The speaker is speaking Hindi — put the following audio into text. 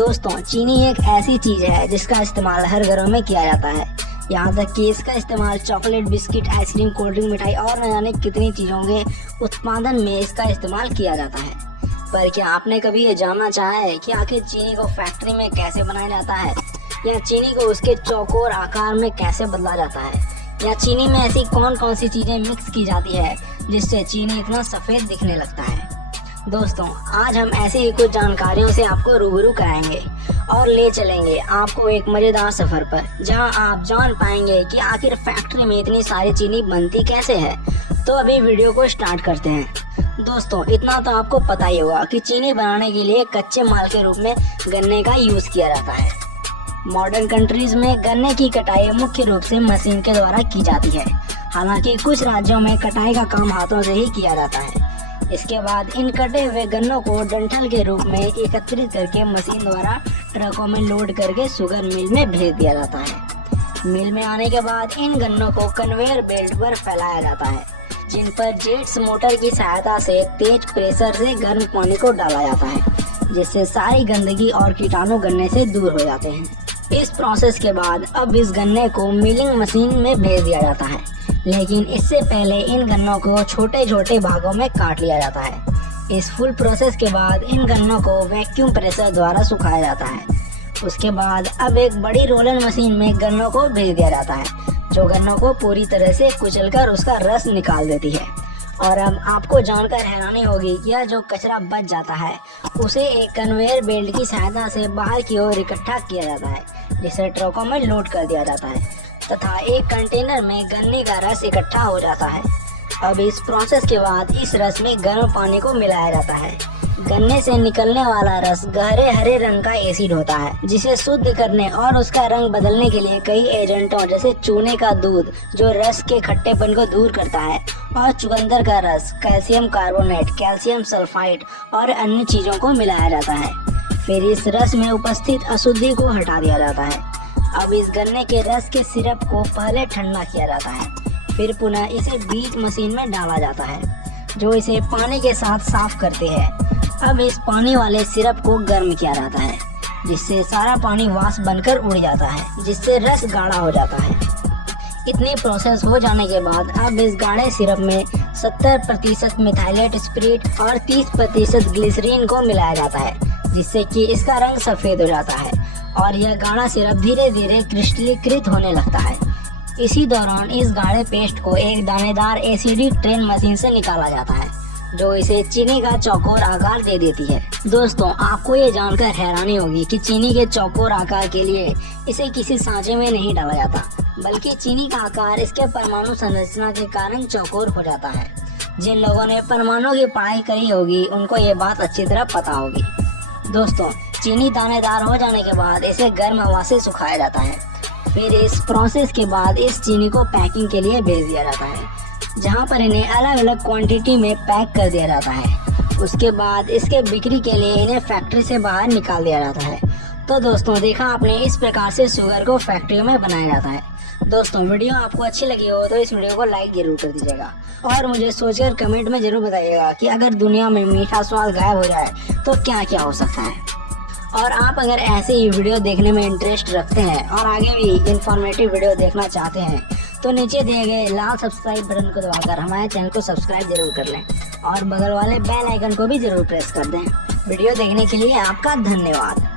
दोस्तों, चीनी एक ऐसी चीज़ है जिसका इस्तेमाल हर घरों में किया जाता है। यहाँ तक कि इसका इस्तेमाल chocolate, biscuit, ice cream, cold drink, मिठाई और न जाने कितनी चीज़ों के उत्पादन में इसका इस्तेमाल किया जाता है। पर क्या आपने कभी ये जानना चाहा है कि आखिर चीनी को फैक्ट्री में कैसे बनाया जाता है, या चीनी को उसके चौकोर आकार में कैसे बदला जाता है, या चीनी में ऐसी कौन कौन सी चीज़ें मिक्स की जाती है जिससे चीनी इतना सफ़ेद दिखने लगता है। दोस्तों, आज हम ऐसे ही कुछ जानकारियों से आपको रूबरू कराएंगे और ले चलेंगे आपको एक मज़ेदार सफ़र पर, जहां आप जान पाएंगे कि आखिर फैक्ट्री में इतनी सारी चीनी बनती कैसे है। तो अभी वीडियो को स्टार्ट करते हैं। दोस्तों, इतना तो आपको पता ही होगा कि चीनी बनाने के लिए कच्चे माल के रूप में गन्ने का यूज़ किया जाता है। मॉडर्न कंट्रीज में गन्ने की कटाई मुख्य रूप से मशीन के द्वारा की जाती है। हालांकि कुछ राज्यों में कटाई का काम हाथों से ही किया जाता है। इसके बाद इन कटे हुए गन्नों को डंठल के रूप में एकत्रित करके मशीन द्वारा ट्रकों में लोड करके शुगर मिल में भेज दिया जाता है। मिल में आने के बाद इन गन्नों को कन्वेयर बेल्ट पर फैलाया जाता है, जिन पर जेट्स मोटर की सहायता से तेज प्रेशर से गर्म पानी को डाला जाता है, जिससे सारी गंदगी और कीटाणु गन्ने से दूर हो जाते हैं। इस प्रोसेस के बाद अब इस गन्ने को मिलिंग मशीन में भेज दिया जाता है, लेकिन इससे पहले इन गन्नों को छोटे छोटे भागों में काट लिया जाता है। इस फुल प्रोसेस के बाद इन गन्नों को वैक्यूम प्रेशर द्वारा सुखाया जाता है। उसके बाद अब एक बड़ी रोलर मशीन में गन्नों को भेज दिया जाता है, जो गन्नों को पूरी तरह से कुचलकर उसका रस निकाल देती है। और अब आपको जानकर हैरानी होगी कि यह जो कचरा बच जाता है उसे एक कन्वेयर बेल्ट की सहायता से बाहर की ओर इकट्ठा किया जाता है, जिसे ट्रकों में लोड कर दिया जाता है तथा एक कंटेनर में गन्ने का रस इकट्ठा हो जाता है। अब इस प्रोसेस के बाद इस रस में गर्म पानी को मिलाया जाता है। गन्ने से निकलने वाला रस गहरे हरे रंग का एसिड होता है, जिसे शुद्ध करने और उसका रंग बदलने के लिए कई एजेंटों जैसे चूने का दूध जो रस के खट्टेपन को दूर करता है, और चुकंदर का रस, कैल्शियम कार्बोनेट, कैल्शियम सल्फाइड और अन्य चीज़ों को मिलाया जाता है। फिर इस रस में उपस्थित अशुद्धि को हटा दिया जाता है। अब इस गन्ने के रस के सिरप को पहले ठंडा किया जाता है, फिर पुनः इसे बीज मशीन में डाला जाता है, जो इसे पानी के साथ साफ करते हैं। अब इस पानी वाले सिरप को गर्म किया जाता है, जिससे सारा पानी वाष्प बनकर उड़ जाता है, जिससे रस गाढ़ा हो जाता है। इतनी प्रोसेस हो जाने के बाद अब इस गाढ़े सिरप में 70% मिथाइलेट स्पिरिट और 30% ग्लिसरीन को मिलाया जाता है, जिससे कि इसका रंग सफ़ेद हो जाता है और यह गाढ़ा सिरप धीरे धीरे क्रिस्टलीकृत होने लगता है। इसी दौरान इस गाढ़े पेस्ट को एक दानेदार एसिडिक ट्रेन मशीन से निकाला जाता है, जो इसे चीनी का चौकोर आकार दे देती है। दोस्तों, आपको ये जानकर हैरानी होगी कि चीनी के चौकोर आकार के लिए इसे किसी सांचे में नहीं डाला जाता, बल्कि चीनी का आकार इसके परमाणु संरचना के कारण चौकोर हो जाता है। जिन लोगों ने परमाणु की पढ़ाई करी होगी उनको ये बात अच्छी तरह पता होगी। दोस्तों, चीनी दानेदार हो जाने के बाद इसे गर्म हवा से सुखाया जाता है। फिर इस प्रोसेस के बाद इस चीनी को पैकिंग के लिए भेज दिया जाता है, जहां पर इन्हें अलग अलग क्वांटिटी में पैक कर दिया जाता है। उसके बाद इसके बिक्री के लिए इन्हें फैक्ट्री से बाहर निकाल दिया जाता है। तो दोस्तों, देखा आपने, इस प्रकार से शुगर को फैक्ट्री में बनाया जाता है। दोस्तों, वीडियो आपको अच्छी लगी हो तो इस वीडियो को लाइक जरूर कर दीजिएगा और मुझे सोचकर कमेंट में जरूर बताइएगा कि अगर दुनिया में मीठा स्वाद गायब हो जाए तो क्या क्या हो सकता है। और आप अगर ऐसे ही वीडियो देखने में इंटरेस्ट रखते हैं और आगे भी इंफॉर्मेटिव वीडियो देखना चाहते हैं तो नीचे दिए गए लाल सब्सक्राइब बटन को दबाकर हमारे चैनल को सब्सक्राइब जरूर कर लें और बगल वाले बेल आइकन को भी जरूर प्रेस कर दें। वीडियो देखने के लिए आपका धन्यवाद।